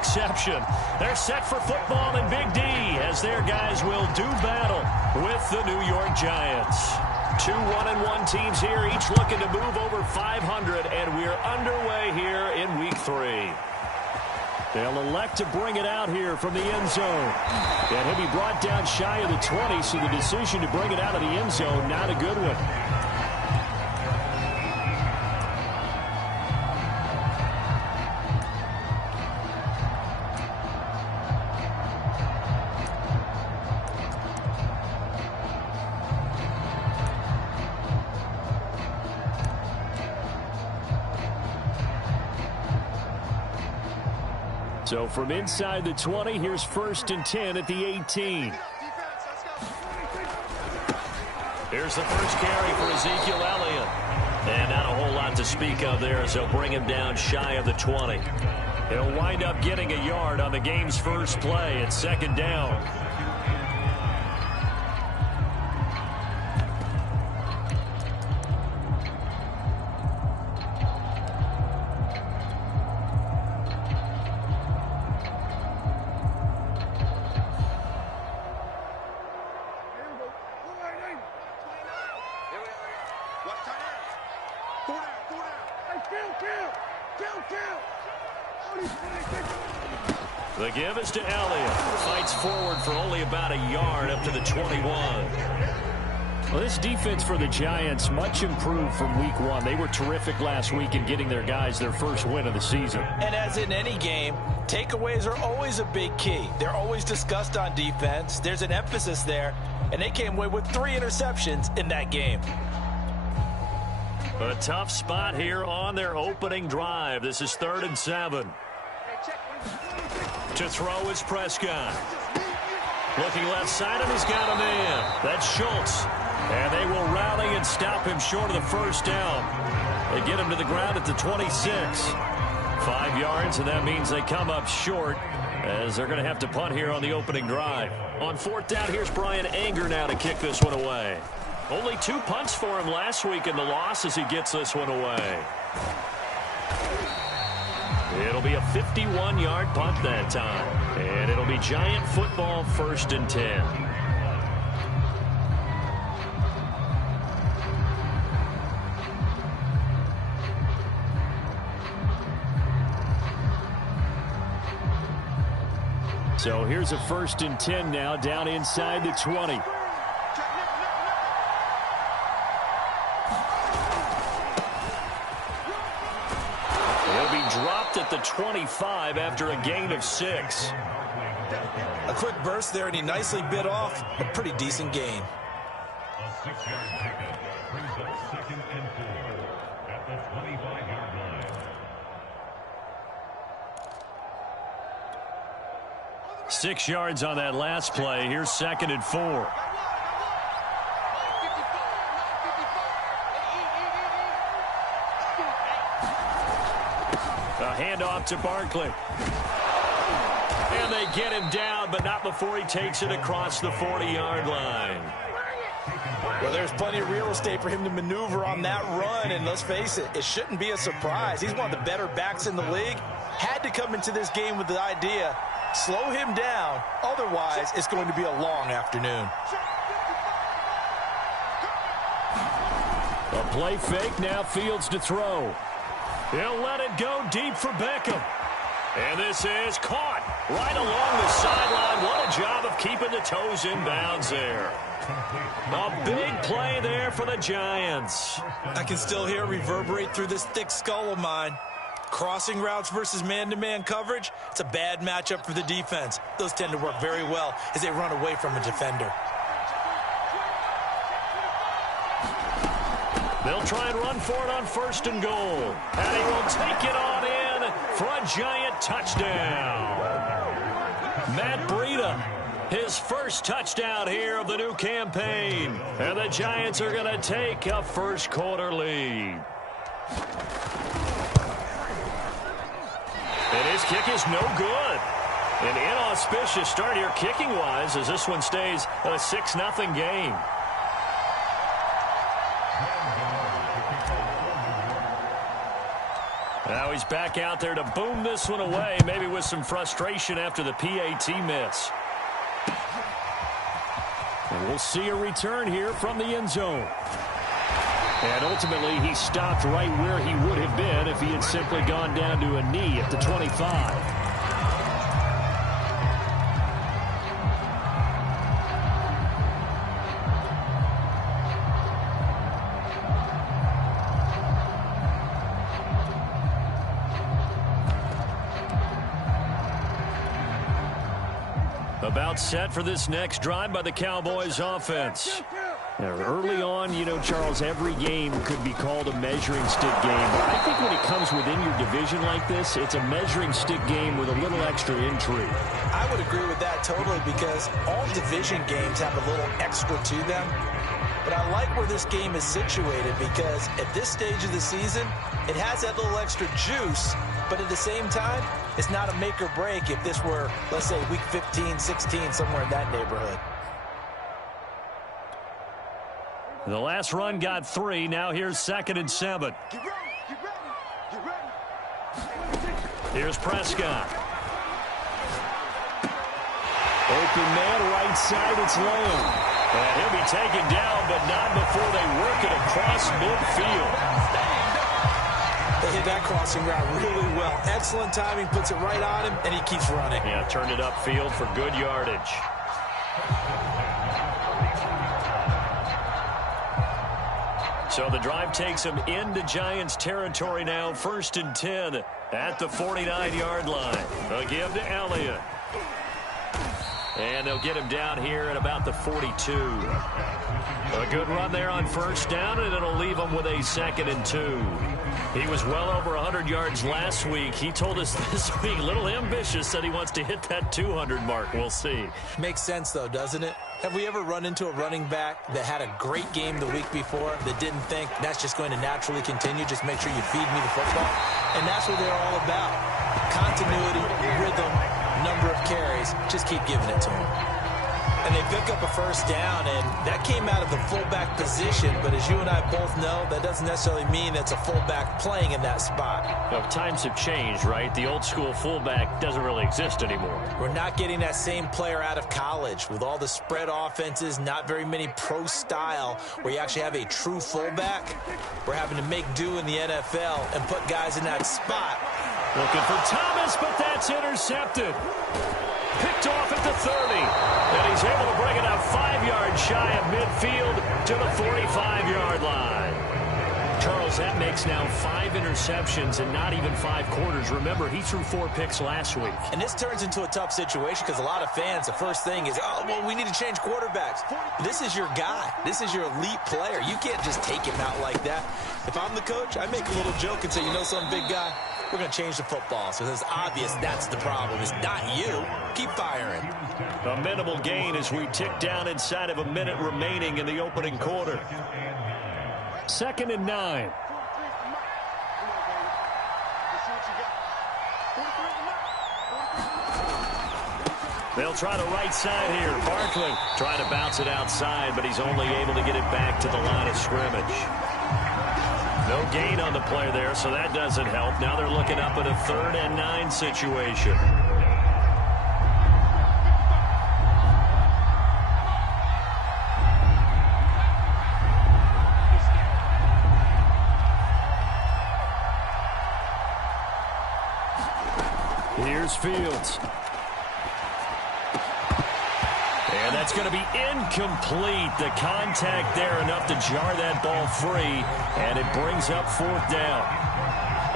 exception. They're set for football in Big D as their guys will do battle with the New York Giants. 2 1-1 teams here, each looking to move over 500, and we're underway here in Week 3. They'll elect to bring it out here from the end zone. And he'll be brought down shy of the 20, so the decision to bring it out of the end zone, not a good one. So from inside the 20, here's 1st and 10 at the 18. Here's the first carry for Ezekiel Elliott. And not a whole lot to speak of there as they'll bring him down shy of the 20. He'll wind up getting a yard on the game's first play at 2nd down. The give is to Elliott. Fights forward for only about a yard up to the 21. Well, this defense for the Giants much improved from Week 1. They were terrific last week in getting their guys their first win of the season. And as in any game, takeaways are always a big key. They're always discussed on defense. There's an emphasis there, and they came away with 3 interceptions in that game. A tough spot here on their opening drive. This is 3rd and 7. To throw is Prescott. Looking left side, and he's got a man. That's Schultz. And they will rally and stop him short of the first down. They get him to the ground at the 26. 5 yards, and that means they come up short as they're going to have to punt here on the opening drive. On 4th down, here's Brian Anger now to kick this one away. Only 2 punts for him last week in the loss as he gets this one away. It'll be a 51-yard punt that time. And it'll be Giant football, 1st and 10. So here's a 1st and 10 now down inside the 20. At the 25 after a gain of 6. A quick burst there, and he nicely bit off a pretty decent gain. A 6-yard pickup brings up 2nd and 4 at the 25-yard line. 6 yards on that last play. Here's 2nd and 4. Handoff to Barkley. And they get him down, but not before he takes it across the 40-yard line. Well, there's plenty of real estate for him to maneuver on that run, and let's face it, it shouldn't be a surprise. He's one of the better backs in the league. Had to come into this game with the idea, slow him down, otherwise it's going to be a long afternoon. A play fake, now Fields to throw. He'll let it go deep for Beckham. And this is caught right along the sideline. What a job of keeping the toes in bounds there. A big play there for the Giants. I can still hear it reverberate through this thick skull of mine. Crossing routes versus man-to-man coverage, it's a bad matchup for the defense. Those tend to work very well as they run away from a defender. They'll try and run for it on 1st and goal. And he will take it on in for a Giant touchdown. Matt Breida, his first touchdown here of the new campaign. And the Giants are going to take a first-quarter lead. And his kick is no good. An inauspicious start here kicking-wise as this one stays a 6-0 game. That Now he's back out there to boom this one away, maybe with some frustration after the PAT miss. And we'll see a return here from the end zone. And ultimately, he stopped right where he would have been if he had simply gone down to a knee at the 25. About set for this next drive by the Cowboys offense. Now, early on, you know, Charles, every game could be called a measuring stick game. But I think when it comes within your division like this, it's a measuring stick game with a little extra intrigue. I would agree with that totally because all division games have a little extra to them. But I like where this game is situated because at this stage of the season, it has that little extra juice. But at the same time, it's not a make or break if this were, let's say, week 15, 16, somewhere in that neighborhood. The last run got 3. Now here's 2nd and 7. Here's Prescott. Open man, right side, it's Lamb. And he'll be taken down, but not before they work it across midfield. They hit that crossing route really well. Excellent timing, puts it right on him, and he keeps running. Yeah, turned it upfield for good yardage. So the drive takes him into Giants territory now. 1st and 10 at the 49-yard line. They'll give to Elliott. And they'll get him down here at about the 42. A good run there on 1st down, and it'll leave him with a 2nd and 2. He was well over 100 yards last week. He told us this week, a little ambitious, that he wants to hit that 200 mark. We'll see. Makes sense, though, doesn't it? Have we ever run into a running back that had a great game the week before that didn't think that's just going to naturally continue? Just make sure you feed me the football. And that's what they're all about. Continuity, rhythm, number of carries. Just keep giving it to him. And they pick up a 1st down, and that came out of the fullback position. But as you and I both know, that doesn't necessarily mean it's a fullback playing in that spot. Well, times have changed, right? The old school fullback doesn't really exist anymore. We're not getting that same player out of college with all the spread offenses, not very many pro style where you actually have a true fullback. We're having to make do in the NFL and put guys in that spot. Looking for Thomas, but that's intercepted. Picked off at the 30. And he's able to bring it up 5 yards shy of midfield to the 45-yard line. Charles, that makes now 5 interceptions in not even 5 quarters. Remember, he threw 4 picks last week. And this turns into a tough situation because a lot of fans, the first thing is, oh, well, we need to change quarterbacks. This is your guy. This is your elite player. You can't just take him out like that. If I'm the coach, I make a little joke and say, you know something, big guy? We're going to change the football. So it's obvious that's the problem. It's not you. Keep firing. A minimal gain as we tick down inside of a minute remaining in the opening quarter. 2nd and 9. They'll try the right side here. Barkley trying to bounce it outside, but he's only able to get it back to the line of scrimmage. No gain on the play there, so that doesn't help. Now they're looking up at a 3rd and 9 situation. Here's Fields. And that's going to be incomplete. The contact there enough to jar that ball free, and it brings up 4th down.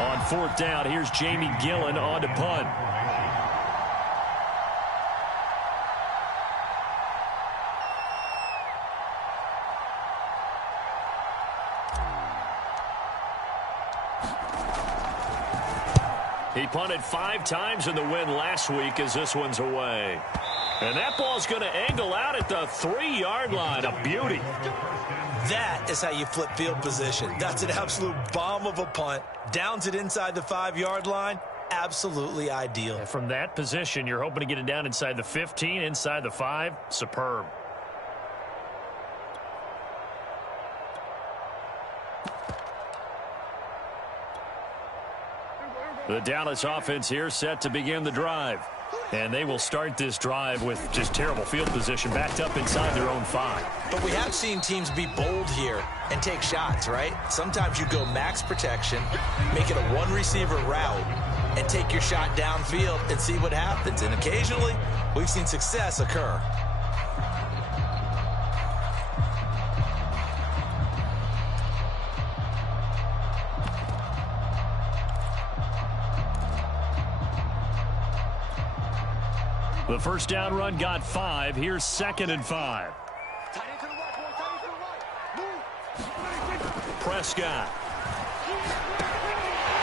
On 4th down, here's Jamie Gillen on to punt. He punted 5 times in the win last week as this one's away. And that ball's going to angle out at the 3-yard line. A beauty. That is how you flip field position. That's an absolute bomb of a punt. Downs it inside the 5-yard line. Absolutely ideal. And from that position, you're hoping to get it down inside the 15, inside the 5. Superb. The Dallas offense here set to begin the drive. And they will start this drive with just terrible field position backed up inside their own 5. But we have seen teams be bold here and take shots, right? Sometimes you go max protection, make it a one-receiver route, and take your shot downfield and see what happens. And occasionally, we've seen success occur. The first down run got 5. Here's 2nd and 5. Prescott.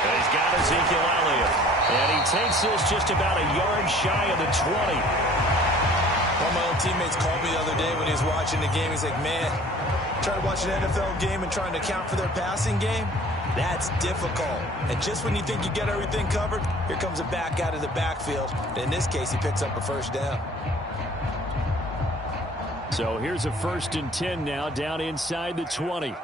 And he's got Ezekiel Elliott. And he takes this just about a yard shy of the 20. One of my old teammates called me the other day when he was watching the game. He's like, man, trying to watch an NFL game and trying to account for their passing game? That's difficult. And just when you think you get everything covered, here comes a back out of the backfield. And in this case, he picks up a first down. So here's a 1st and 10 now, down inside the 20.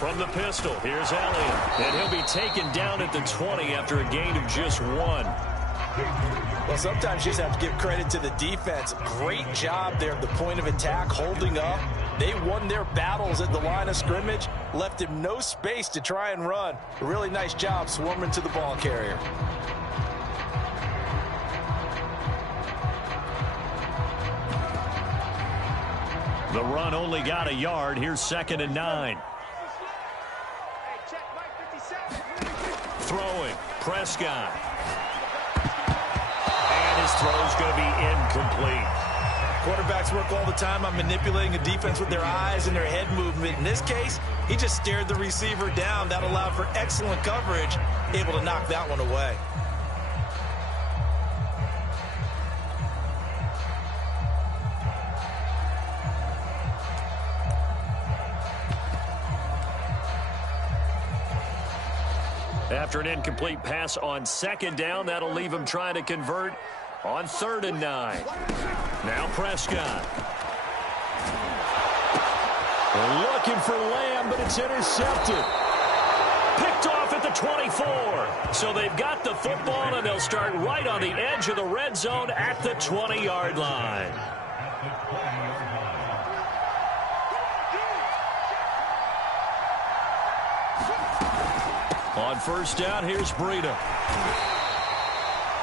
From the pistol, here's Elliott. And he'll be taken down at the 20 after a gain of just 1. Well, sometimes you just have to give credit to the defense. Great job there at the point of attack, holding up. They won their battles at the line of scrimmage, left him no space to try and run. A really nice job swarming to the ball carrier. The run only got a yard. Here's 2nd and 9. Throwing, Prescott. And his throw's going to be incomplete. Quarterbacks work all the time on manipulating a defense with their eyes and their head movement. In this case, he just stared the receiver down. That allowed for excellent coverage, able to knock that one away. After an incomplete pass on 2nd down, that'll leave him trying to convert on 3rd and 9. Now Prescott. They're looking for Lamb, but it's intercepted. Picked off at the 24. So they've got the football, and they'll start right on the edge of the red zone at the 20-yard line. On 1st down, here's Breida.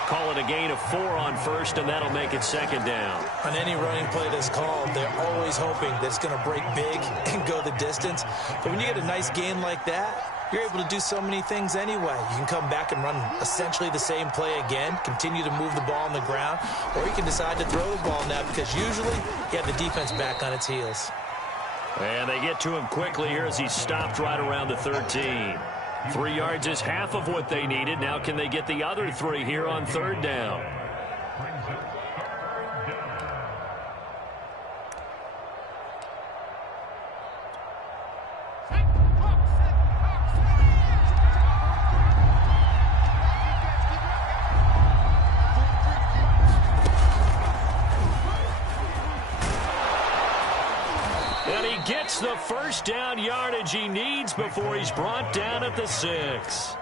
Call it a gain of 4 on 1st, and that'll make it 2nd down. On any running play that's called, they're always hoping that it's going to break big and go the distance. But when you get a nice gain like that, you're able to do so many things anyway. You can come back and run essentially the same play again, continue to move the ball on the ground, or you can decide to throw the ball now because usually you have the defense back on its heels. And they get to him quickly here as he's stopped right around the 13. 3 yards is half of what they needed. Now can they get the other 3 here on 3rd down? And he gets the first down yardage he needs before he's brought down at the 6.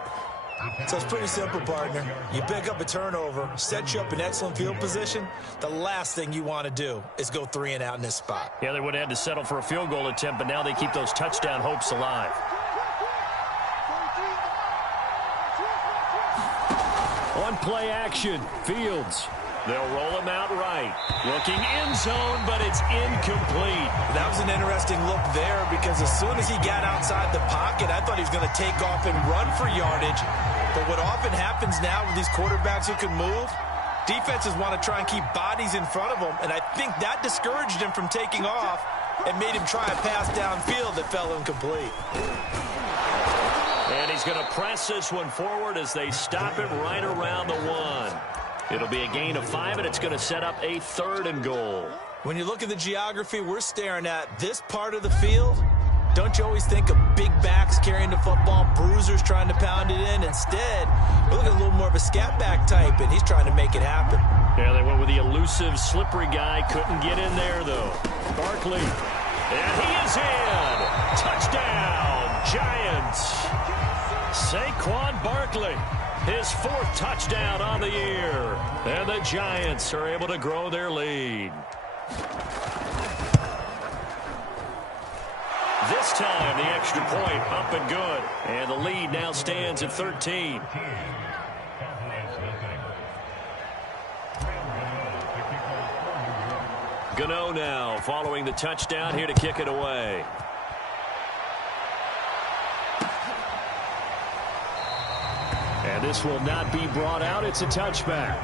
So it's pretty simple, partner. You pick up a turnover, set you up in excellent field position. The last thing you want to do is go 3 and out in this spot. Yeah, they would have had to settle for a field goal attempt, but now they keep those touchdown hopes alive. On play action, Fields. They'll roll him out right. Looking end zone, but it's incomplete. That was an interesting look there because as soon as he got outside the pocket, I thought he was going to take off and run for yardage. But what often happens now with these quarterbacks who can move, defenses want to try and keep bodies in front of them, and I think that discouraged him from taking off and made him try a pass downfield that fell incomplete. And he's going to press this one forward as they stop him right around the 1. It'll be a gain of 5, and it's going to set up a 3rd and goal. When you look at the geography we're staring at, this part of the field, don't you always think of big backs carrying the football, bruisers trying to pound it in? Instead, we're looking at a little more of a scat back type, and he's trying to make it happen. Yeah, they went with the elusive, slippery guy. Couldn't get in there, though. Barkley. And he is in. Touchdown, Giants. Saquon Barkley, his 4th touchdown on the year. And the Giants are able to grow their lead. This time, the extra point up and good. And the lead now stands at 13. Gano now following the touchdown here to kick it away. And this will not be brought out. It's a touchback.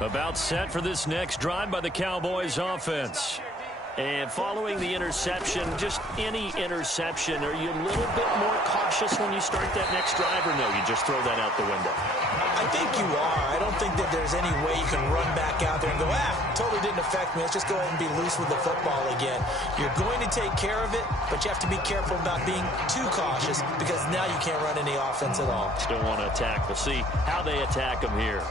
About set for this next drive by the Cowboys offense. And following the interception, just any interception, are you a little bit more cautious when you start that next drive, or no, you just throw that out the window? I think you are. I don't think that there's any way you can run back out there and go, totally didn't affect me. Let's just go ahead and be loose with the football again. You're going to take care of it, but you have to be careful about being too cautious because now you can't run any offense at all. Still want to attack. We'll see how they attack them here.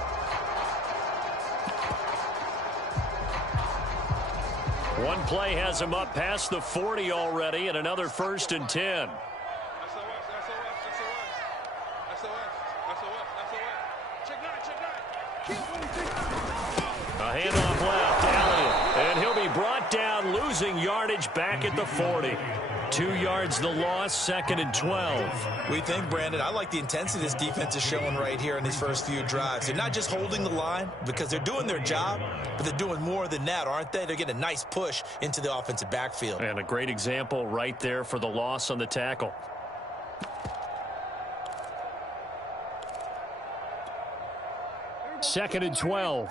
One play has him up past the 40 already, and another 1st and 10. A handoff left, Elliott, and he'll be brought down, losing yardage back at the 40. 2 yards the loss, 2nd and 12. We think, Brandon, I like the intensity this defense is showing right here in these first few drives. They're not just holding the line because they're doing their job, but they're doing more than that, aren't they? They're getting a nice push into the offensive backfield. And a great example right there for the loss on the tackle. Second and 12.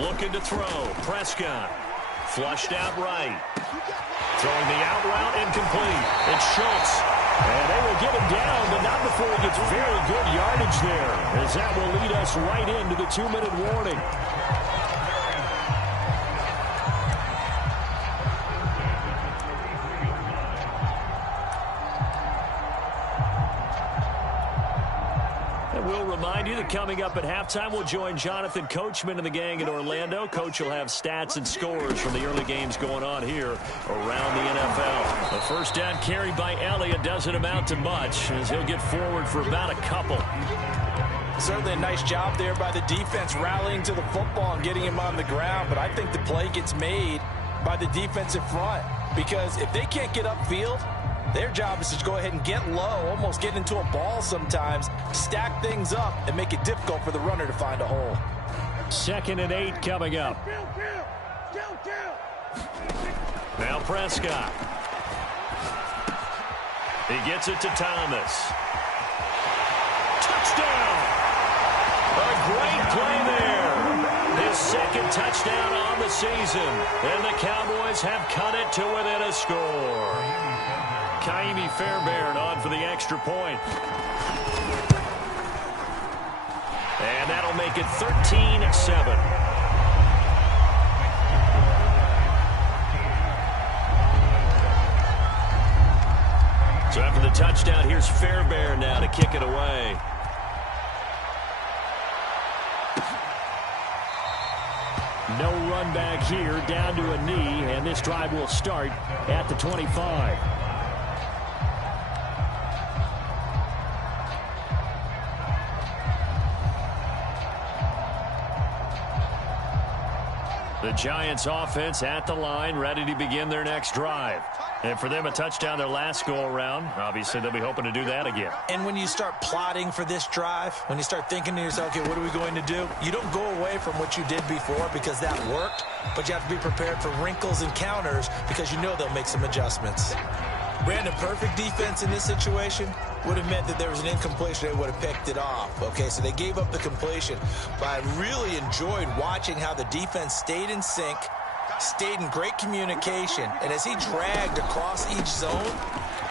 Looking to throw. Prescott. Flushed out right. Throwing the out route incomplete. It's Schultz. And they will get him down, but not before he gets very good yardage there, as that will lead us right into the 2-minute warning. We'll remind you that coming up at halftime, we'll join Jonathan Coachman and the gang in Orlando. Coach will have stats and scores from the early games going on here around the NFL. The first down carry by Elliott doesn't amount to much, as he'll get forward for about a couple. Certainly a nice job there by the defense rallying to the football and getting him on the ground, but I think the play gets made by the defensive front, because if they can't get upfield, their job is to go ahead and get low, almost get into a ball sometimes, stack things up, and make it difficult for the runner to find a hole. 2nd and 8 coming up. Now Prescott. He gets it to Thomas. Touchdown! A great play there. His 2nd touchdown on the season. And the Cowboys have cut it to within a score. Kaimi Fairbairn on for the extra point. And that'll make it 13-7. So after the touchdown, here's Fairbairn now to kick it away. No run back here, down to a knee, and this drive will start at the 25. The Giants offense at the line, ready to begin their next drive. And for them, a touchdown their last go-around. Obviously, they'll be hoping to do that again. And when you start plotting for this drive, when you start thinking to yourself, okay, what are we going to do? You don't go away from what you did before because that worked, but you have to be prepared for wrinkles and counters because you know they'll make some adjustments. Brandon, perfect defense in this situation would have meant that there was an incompletion. They would have picked it off. Okay, so they gave up the completion. But I really enjoyed watching how the defense stayed in sync, stayed in great communication. And as he dragged across each zone,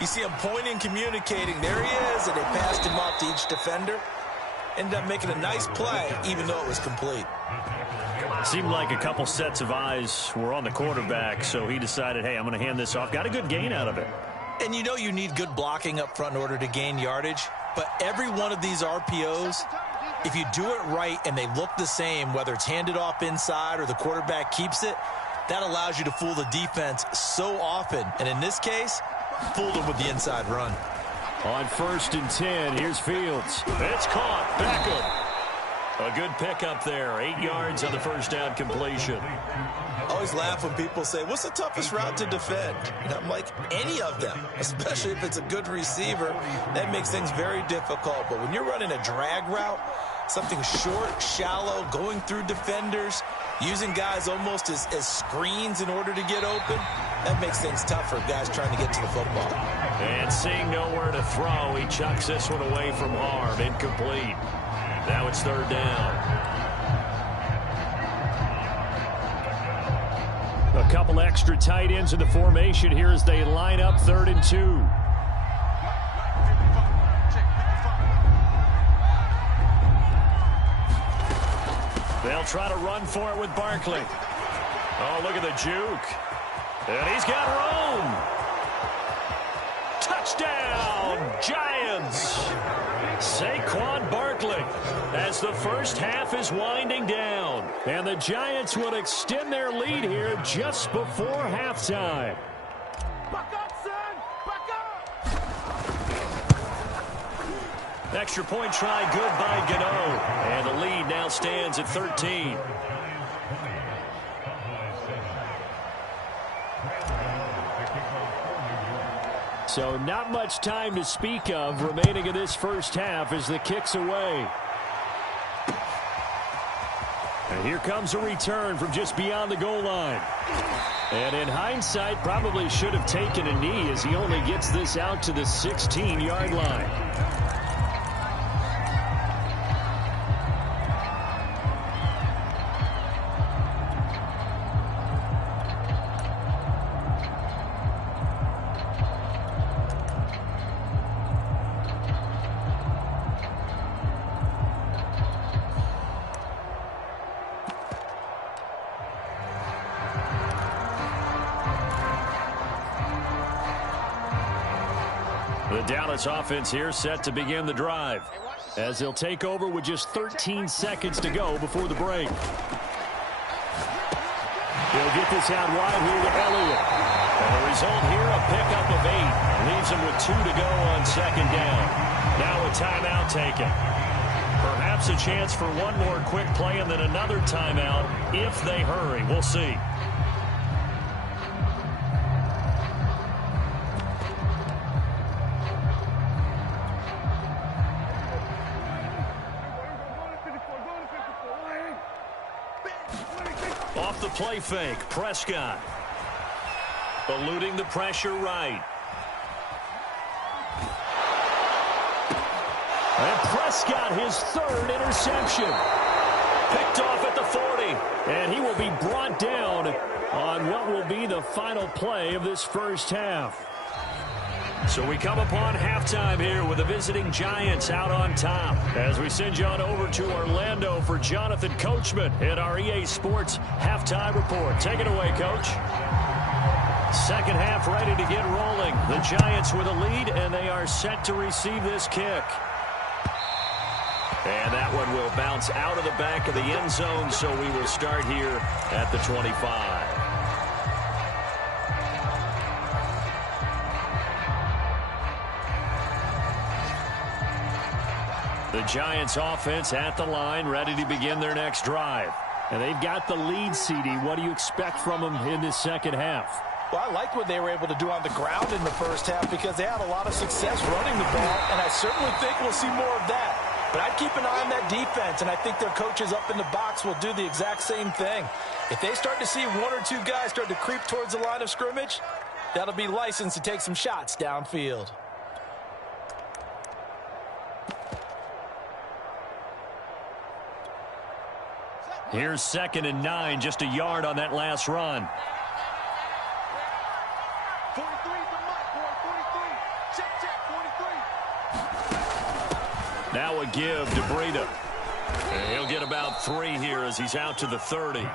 you see him pointing, communicating. There he is, and they passed him off to each defender. ended up making a nice play, even though it was complete. Seemed like a couple sets of eyes were on the quarterback, so he decided, hey, I'm going to hand this off. Got a good gain out of it. And you know you need good blocking up front in order to gain yardage, but every one of these RPOs, if you do it right and they look the same, whether it's handed off inside or the quarterback keeps it, that allows you to fool the defense so often. And in this case, fooled them with the inside run. On 1st and 10, here's Fields. It's caught. Beckham. A good pickup there. 8 yards on the first down completion. I always laugh when people say, what's the toughest route to defend? And I'm like, any of them, especially if it's a good receiver. That makes things very difficult. But when you're running a drag route, something short, shallow, going through defenders, using guys almost as screens in order to get open, that makes things tough for guys trying to get to the football. And seeing nowhere to throw, he chucks this one away from harm. Incomplete. Now it's 3rd down. A couple extra tight ends in the formation here as they line up 3rd and 2. They'll try to run for it with Barkley. Oh, look at the juke. And he's got room. Touchdown, Giants. Saquon Barkley as the first half is winding down. And the Giants will extend their lead here just before halftime. Back up, son! Back up! Extra point try good by Gano. And the lead now stands at 13. So not much time to speak of remaining in this first half as the kick's away. And here comes a return from just beyond the goal line. And in hindsight, probably should have taken a knee as he only gets this out to the 16-yard line. The Dallas offense here set to begin the drive as they'll take over with just 13 seconds to go before the break. They'll get this out wide here to Elliott. And the result here, a pickup of 8. Leaves them with 2 to go on 2nd down. Now a timeout taken. Perhaps a chance for one more quick play and then another timeout if they hurry. We'll see. Off the play fake, Prescott. Eluding the pressure right. And Prescott, his 3rd interception. Picked off at the 40. And he will be brought down on what will be the final play of this first half. So we come upon halftime here with the visiting Giants out on top. As we send you on over to Orlando for Jonathan Coachman at our EA Sports Halftime Report. Take it away, Coach. Second half ready to get rolling. The Giants with a lead, and they are set to receive this kick. And that one will bounce out of the back of the end zone, so we will start here at the 25. The Giants offense at the line, ready to begin their next drive. And they've got the lead, CD. What do you expect from them in this second half? Well, I liked what they were able to do on the ground in the first half because they had a lot of success running the ball, and I certainly think we'll see more of that. But I'd keep an eye on that defense, and I think their coaches up in the box will do the exact same thing. If they start to see 1 or 2 guys start to creep towards the line of scrimmage, that'll be licensed to take some shots downfield. Here's 2nd and 9, just a yard on that last run. 43's the mark, boy. 43. Check, check, 43. Now a give to Breida. And he'll get about 3 here as he's out to the 30.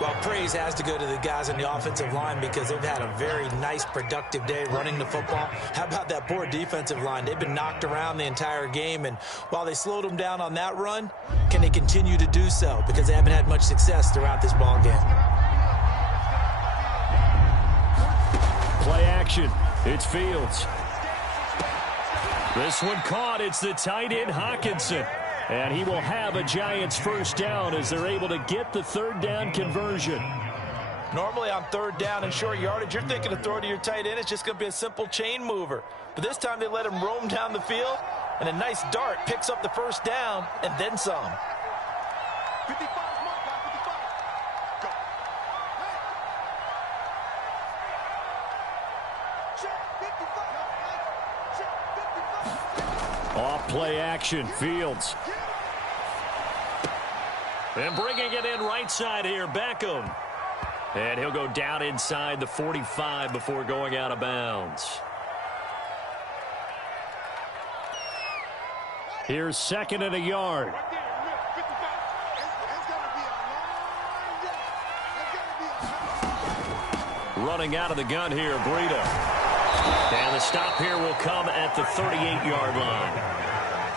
Well, praise has to go to the guys on the offensive line because they've had a very nice, productive day running the football. How about that poor defensive line? They've been knocked around the entire game, and while they slowed them down on that run, can they continue to do so? Because they haven't had much success throughout this ball game. Play action. It's Fields. This one caught. It's the tight end, Hawkinson. And he will have a Giants first down as they're able to get the 3rd down conversion. Normally on 3rd down and short yardage, you're thinking of throw to your tight end. It's just going to be a simple chain mover. But this time they let him roam down the field, and a nice dart picks up the first down and then some. 55 mark, 55. Go. Check 55. Check 55. Off play action, Fields. And bringing it in right side here, Beckham. And he'll go down inside the 45 before going out of bounds. Here's 2nd and a yard. Running out of the gun here, Breida. And the stop here will come at the 38-yard line.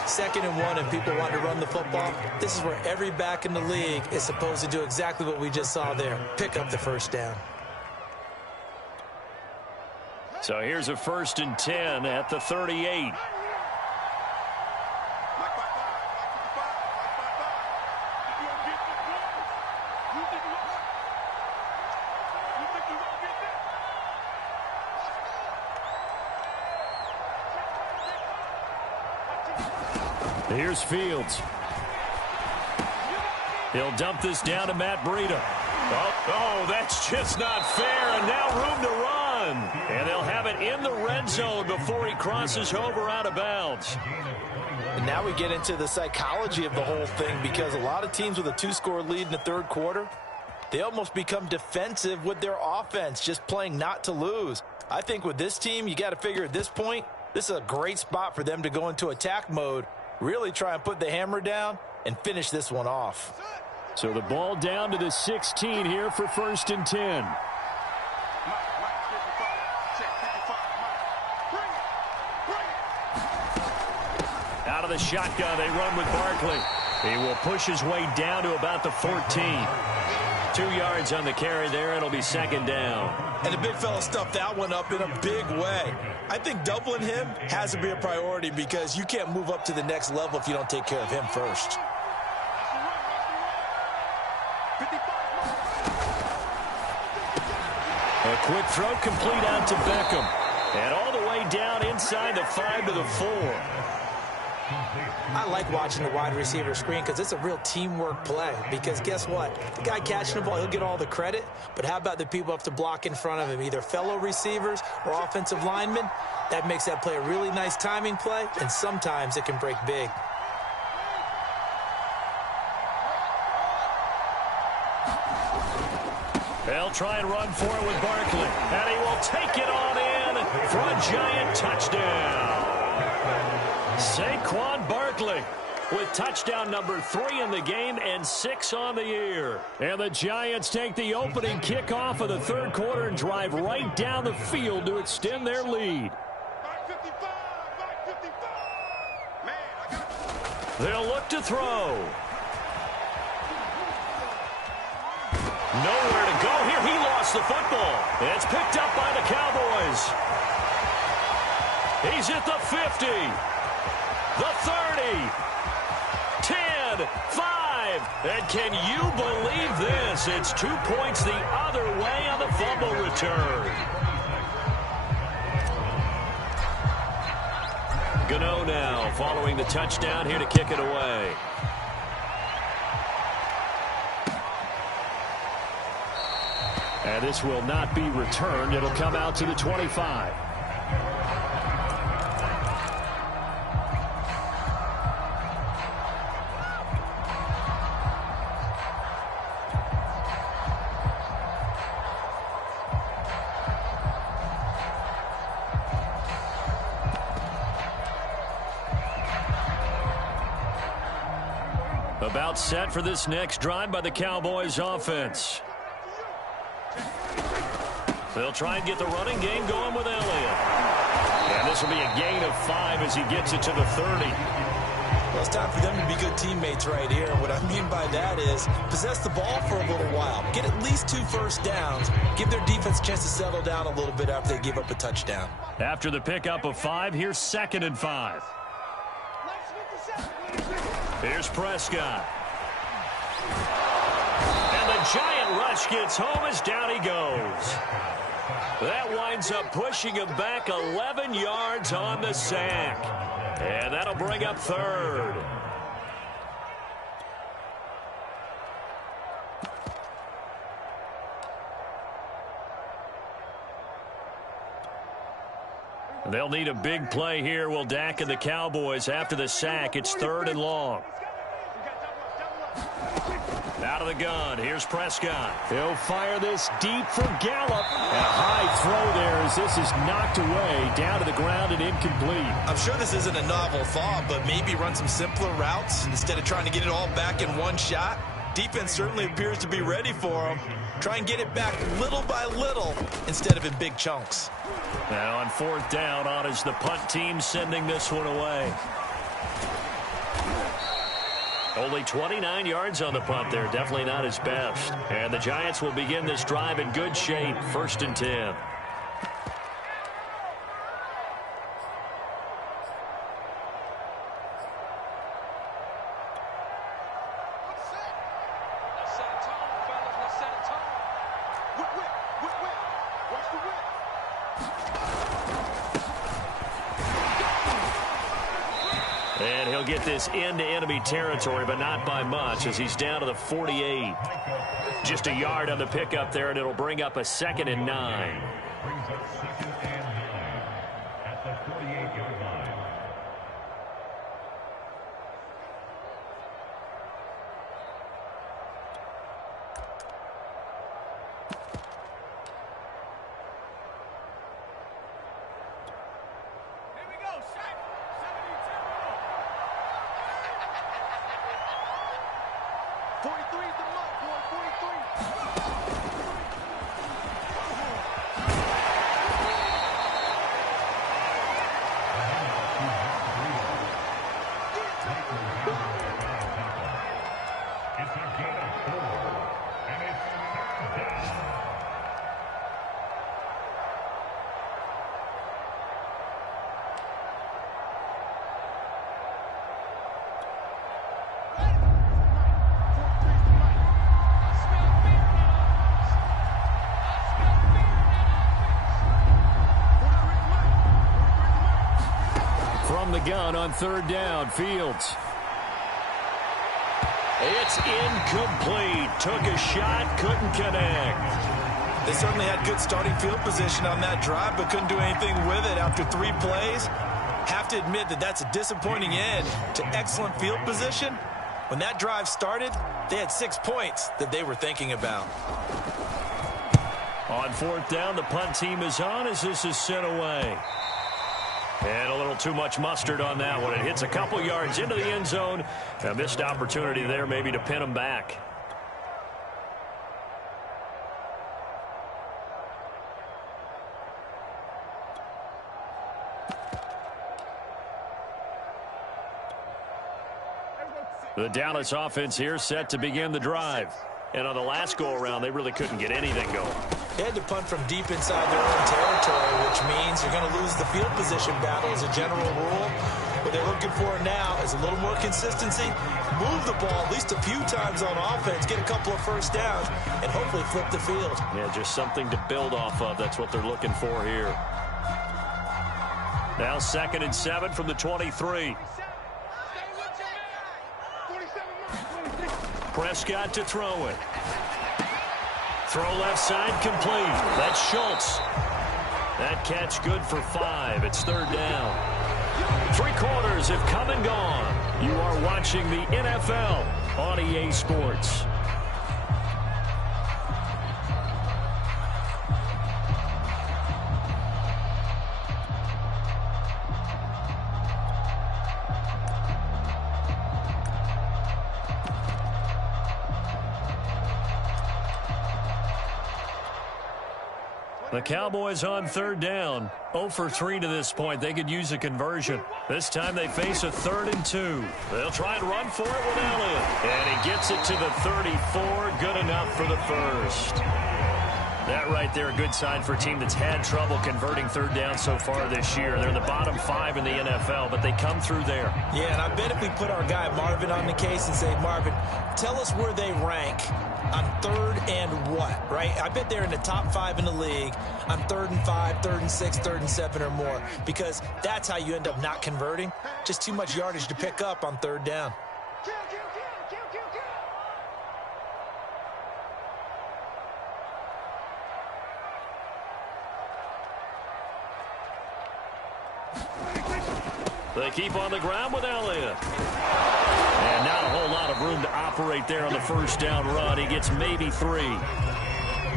2nd and 1, and people want to run the football. This is where every back in the league is supposed to do exactly what we just saw there. Pick up the first down. So here's a 1st and 10 at the 38. Here's Fields. He'll dump this down to Matt Breida. Oh, that's just not fair, and now room to run. And they'll have it in the red zone before he crosses over out of bounds. And now we get into the psychology of the whole thing, because a lot of teams with a 2-score lead in the 3rd quarter, they almost become defensive with their offense, just playing not to lose. I think with this team, you got to figure at this point, this is a great spot for them to go into attack mode, really try and put the hammer down and finish this one off. So the ball down to the 16 here for 1st and 10. Out of the shotgun, they run with Barkley. He will push his way down to about the 14. 2 yards on the carry there. It'll be 2nd down. And the big fella stuffed that one up in a big way. I think doubling him has to be a priority, because you can't move up to the next level if you don't take care of him first. A quick throw complete out to Beckham. And all the way down inside the 5 to the 4. I like watching the wide receiver screen because it's a real teamwork play. Because guess what? The guy catching the ball, he'll get all the credit. But how about the people up to block in front of him, either fellow receivers or offensive linemen? That makes that play a really nice timing play, and sometimes it can break big. They'll try and run for it with Barkley. And he will take it on in for a Giant touchdown. Saquon Barkley with touchdown number 3 in the game and 6 on the year. And the Giants take the opening kickoff of the 3rd quarter and drive right down the field to extend their lead. They'll look to throw. Nowhere to go here. He lost the football. It's picked up by the Cowboys. He's at the 50, the 30, 10, 5. And can you believe this? It's 2 points the other way on the fumble return. Gano now following the touchdown here to kick it away. And this will not be returned. It'll come out to the 25. About set for this next drive by the Cowboys offense. They'll try and get the running game going with Elliott. And this will be a gain of 5 as he gets it to the 30. Well, it's time for them to be good teammates right here. What I mean by that is possess the ball for a little while. Get at least 2 first downs. Give their defense a chance to settle down a little bit after they give up a touchdown. After the pickup of 5, here's 2nd and 5. Here's Prescott. And the giant rush gets home as down he goes. That winds up pushing him back 11 yards on the sack. And that'll bring up 3rd. They'll need a big play here. Will Dak and the Cowboys after the sack. It's 3rd and long. Out of the gun. Here's Prescott. He'll fire this deep for Gallup. And a high throw there as this is knocked away down to the ground and incomplete. I'm sure this isn't a novel thought, but maybe run some simpler routes instead of trying to get it all back in one shot. Defense certainly appears to be ready for him. Try and get it back little by little instead of in big chunks. Now on 4th down, on is the punt team sending this one away. Only 29 yards on the punt there. Definitely not his best. And the Giants will begin this drive in good shape. 1st and 10. And he'll get this into enemy territory, but not by much as he's down to the 48. Just a yard on the pickup there, and it'll bring up a 2nd and 9. Brings up 2nd and 9 at the 48-yard line. Here we go, Shaq. 72. 43 is the mark, boy. 43. It's a gain of 4, and it's 3rd down. From the gun on 3rd down, Fields. It's incomplete. Took a shot, couldn't connect. They certainly had good starting field position on that drive, but couldn't do anything with it after 3 plays. Have to admit that that's a disappointing end to excellent field position. When that drive started, they had 6 points that they were thinking about. On 4th down, the punt team is on as this is sent away. And a little too much mustard on that one. It hits a couple yards into the end zone. A missed opportunity there maybe to pin them back. The Dallas offense here set to begin the drive. And on the last go-around, they really couldn't get anything going. They had to punt from deep inside their own territory, which means you're going to lose the field position battle as a general rule. What they're looking for now is a little more consistency, move the ball at least a few times on offense, get a couple of first downs, and hopefully flip the field. Yeah, just something to build off of. That's what they're looking for here. Now 2nd and 7 from the 23. Prescott to throw it. Throw left side complete. That's Schultz. That catch good for 5. It's 3rd down. 3 quarters have come and gone. You are watching the NFL on EA Sports. The Cowboys on third down. 0 for 3 to this point. They could use a conversion. This time they face a 3rd and 2. They'll try and run for it with Elliott. And he gets it to the 34. Good enough for the first. That right there, a good sign for a team that's had trouble converting third down so far this year. They're in the bottom 5 in the NFL, but they come through there. Yeah, and I bet if we put our guy Marvin on the case and say, Marvin, tell us where they rank on 3rd and what, right? I bet they're in the top 5 in the league on 3rd and 5, 3rd and 6, 3rd and 7 or more, because that's how you end up not converting. Just too much yardage to pick up on 3rd down. They keep on the ground with Elliott. And not a whole lot of room to operate there on the first down run. He gets maybe 3.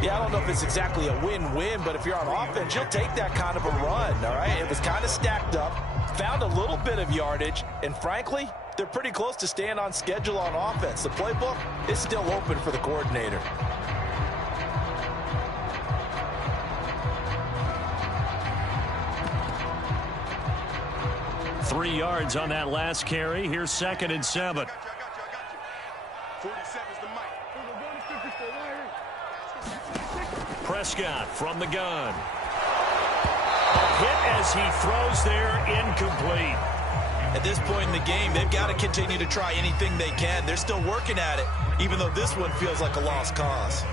Yeah, I don't know if it's exactly a win-win, but if you're on offense, you'll take that kind of a run, all right? It was kind of stacked up, found a little bit of yardage, and frankly, they're pretty close to staying on schedule on offense. The playbook is still open for the coordinator. 3 yards on that last carry. Here's 2nd and 7. 47's the mic. Prescott from the gun. Hit as he throws there, incomplete. At this point in the game, they've got to continue to try anything they can. They're still working at it, even though this one feels like a lost cause.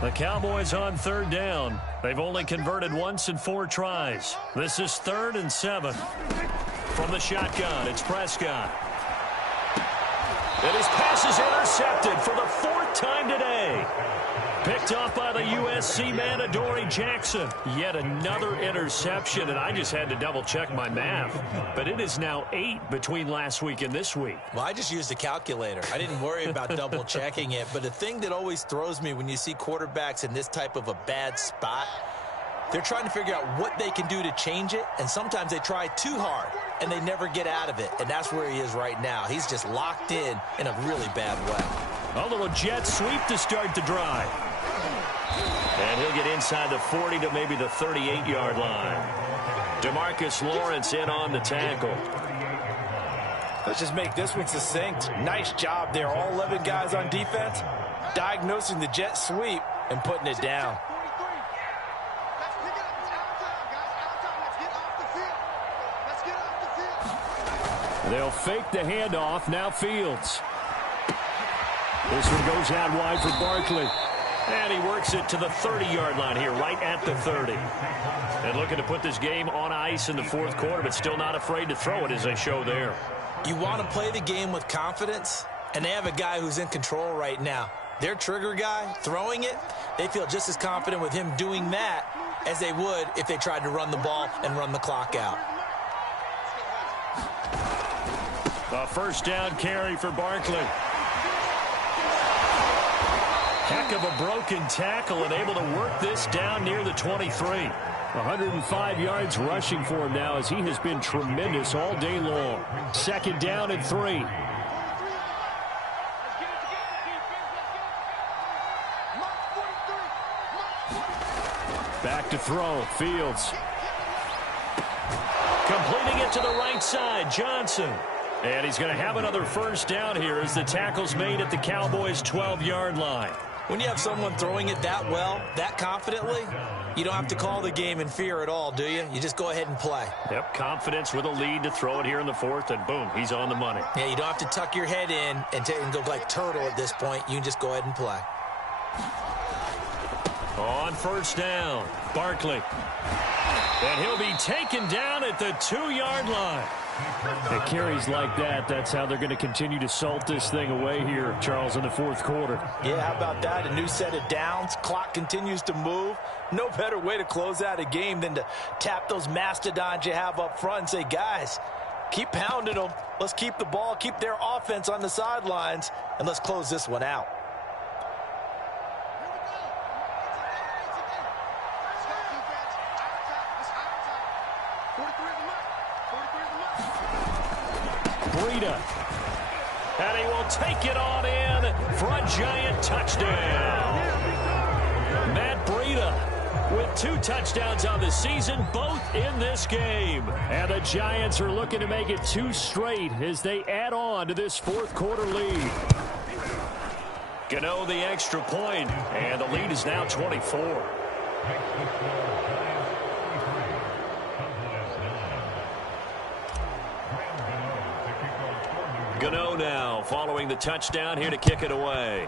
The Cowboys on third down. They've only converted once in 4 tries. This is 3rd and 7. From the shotgun, it's Prescott. And his pass is intercepted for the 4th time today. Picked off by the USC man, Adoree Jackson. Yet another interception, and I just had to double-check my math. But it is now 8 between last week and this week. Well, I just used a calculator. I didn't worry about double-checking it. But the thing that always throws me when you see quarterbacks in this type of a bad spot, they're trying to figure out what they can do to change it, and sometimes they try too hard, and they never get out of it. And that's where he is right now. He's just locked in a really bad way. A little jet sweep to start the drive. And he'll get inside the 40 to maybe the 38-yard line. DeMarcus Lawrence in on the tackle. Let's just make this one succinct. Nice job there. All 11 guys on defense diagnosing the jet sweep and putting it down. They'll fake the handoff. Now Fields. This one goes out wide for Barkley. And he works it to the 30-yard line here, right at the 30. And looking to put this game on ice in the 4th quarter, but still not afraid to throw it as they show there. You want to play the game with confidence, and they have a guy who's in control right now. Their trigger guy, throwing it, they feel just as confident with him doing that as they would if they tried to run the ball and run the clock out. A first down carry for Barkley. Heck of a broken tackle and able to work this down near the 23. 105 yards rushing for him now as he has been tremendous all day long. 2nd down and 3. Back to throw. Fields. Completing it to the right side. Johnson. And he's going to have another first down here as the tackle's made at the Cowboys' 12-yard line. When you have someone throwing it that well, that confidently, you don't have to call the game in fear at all, do you? You just go ahead and play. Yep, confidence with a lead to throw it here in the 4th, and boom, he's on the money. Yeah, you don't have to tuck your head in and go like turtle at this point. You can just go ahead and play. On first down, Barkley. And he'll be taken down at the 2-yard line. It carries like that. That's how they're going to continue to salt this thing away here, Charles, in the 4th quarter. Yeah, how about that? A new set of downs. Clock continues to move. No better way to close out a game than to tap those mastodons you have up front and say, guys, keep pounding them. Let's keep the ball, keep their offense on the sidelines, and let's close this one out. Breida. And he will take it on in for a Giant touchdown. Matt Breida with 2 touchdowns on the season, both in this game. And the Giants are looking to make it 2 straight as they add on to this fourth quarter lead. Gano the extra point, and the lead is now 24. Gano now following the touchdown here to kick it away.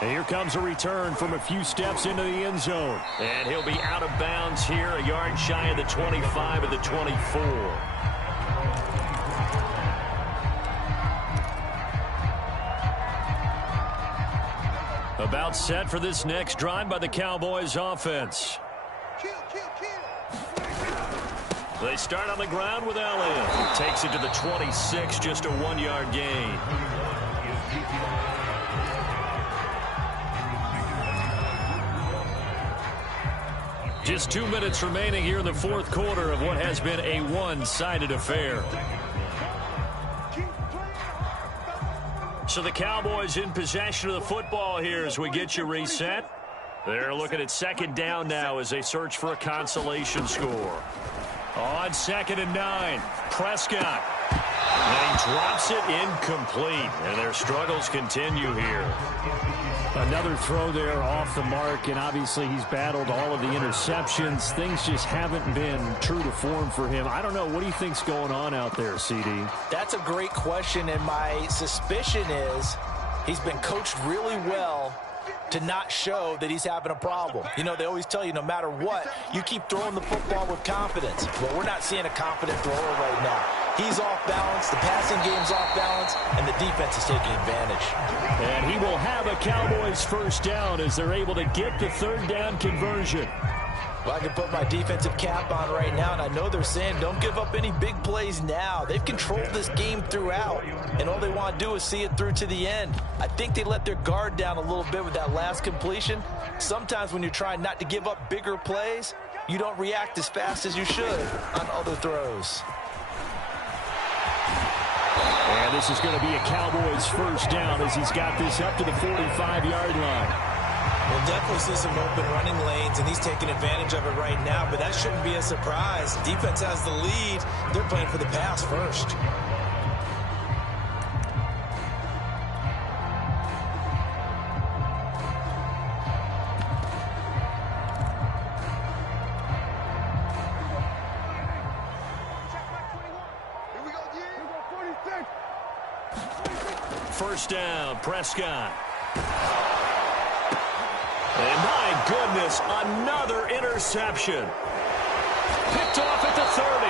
And here comes a return from a few steps into the end zone. And he'll be out of bounds here, a yard shy of the 25 of the 24. About set for this next drive by the Cowboys offense. They start on the ground with Elliott. Takes it to the 26, just a 1-yard gain. Just 2 minutes remaining here in the fourth quarter of what has been a one-sided affair. So the Cowboys in possession of the football here as we get you reset. They're looking at second down now as they search for a consolation score. On 2nd and 9, Prescott. And he drops it incomplete, and their struggles continue here. Another throw there off the mark, and obviously he's battled all of the interceptions. Things just haven't been true to form for him. I don't know. What do you think's going on out there, CD? That's a great question, and my suspicion is he's been coached really well to not show that he's having a problem. You know, they always tell you no matter what, you keep throwing the football with confidence. Well, we're not seeing a confident thrower right now. He's off balance, the passing game's off balance, and the defense is taking advantage. And he will have a Cowboys first down as they're able to get the third down conversion. Well, I can put my defensive cap on right now, and I know they're saying don't give up any big plays now. They've controlled this game throughout, and all they want to do is see it through to the end. I think they let their guard down a little bit with that last completion. Sometimes when you're trying not to give up bigger plays, you don't react as fast as you should on other throws. And this is going to be a Cowboys first down as he's got this up to the 45-yard line. We'll definitely see some open running lanes, and he's taking advantage of it right now, but that shouldn't be a surprise. Defense has the lead. They're playing for the pass first. First down, Prescott. And my goodness, another interception. Picked off at the 30.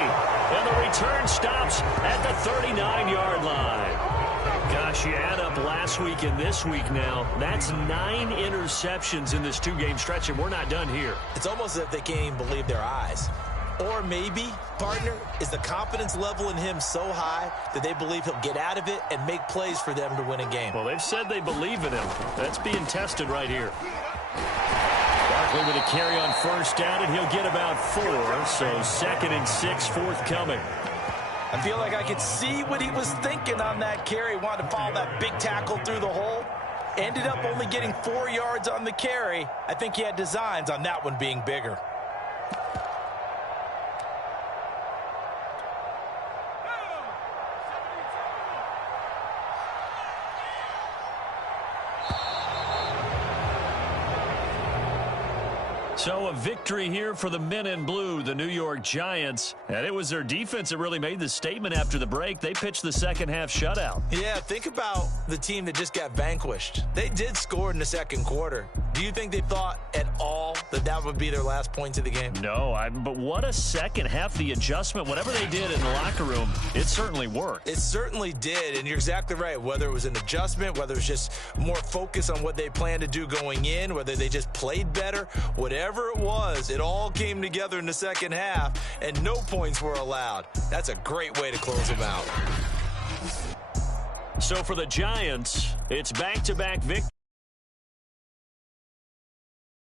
And the return stops at the 39-yard line. Gosh, you add up last week and this week now. That's 9 interceptions in this 2-game stretch, and we're not done here. It's almost as if they can't even believe their eyes. Or maybe, partner, is the confidence level in him so high that they believe he'll get out of it and make plays for them to win a game. Well, they've said they believe in him. That's being tested right here. Barkley with a carry on first down, and he'll get about 4. So 2nd and 6 forthcoming. I feel like I could see what he was thinking on that carry. Wanted to follow that big tackle through the hole. Ended up only getting 4 yards on the carry. I think he had designs on that one being bigger. So a victory here for the men in blue, the New York Giants. And it was their defense that really made the statement after the break. They pitched the second half shutout. Yeah, think about the team that just got vanquished. They did score in the second quarter. Do you think they thought at all that that would be their last points of the game? No, but what a second half. The adjustment, whatever they did in the locker room, it certainly worked. It certainly did, and you're exactly right. Whether it was an adjustment, whether it was just more focus on what they planned to do going in, whether they just played better, whatever it was, it all came together in the second half, and no points were allowed. That's a great way to close them out. So for the Giants, it's back-to-back victory.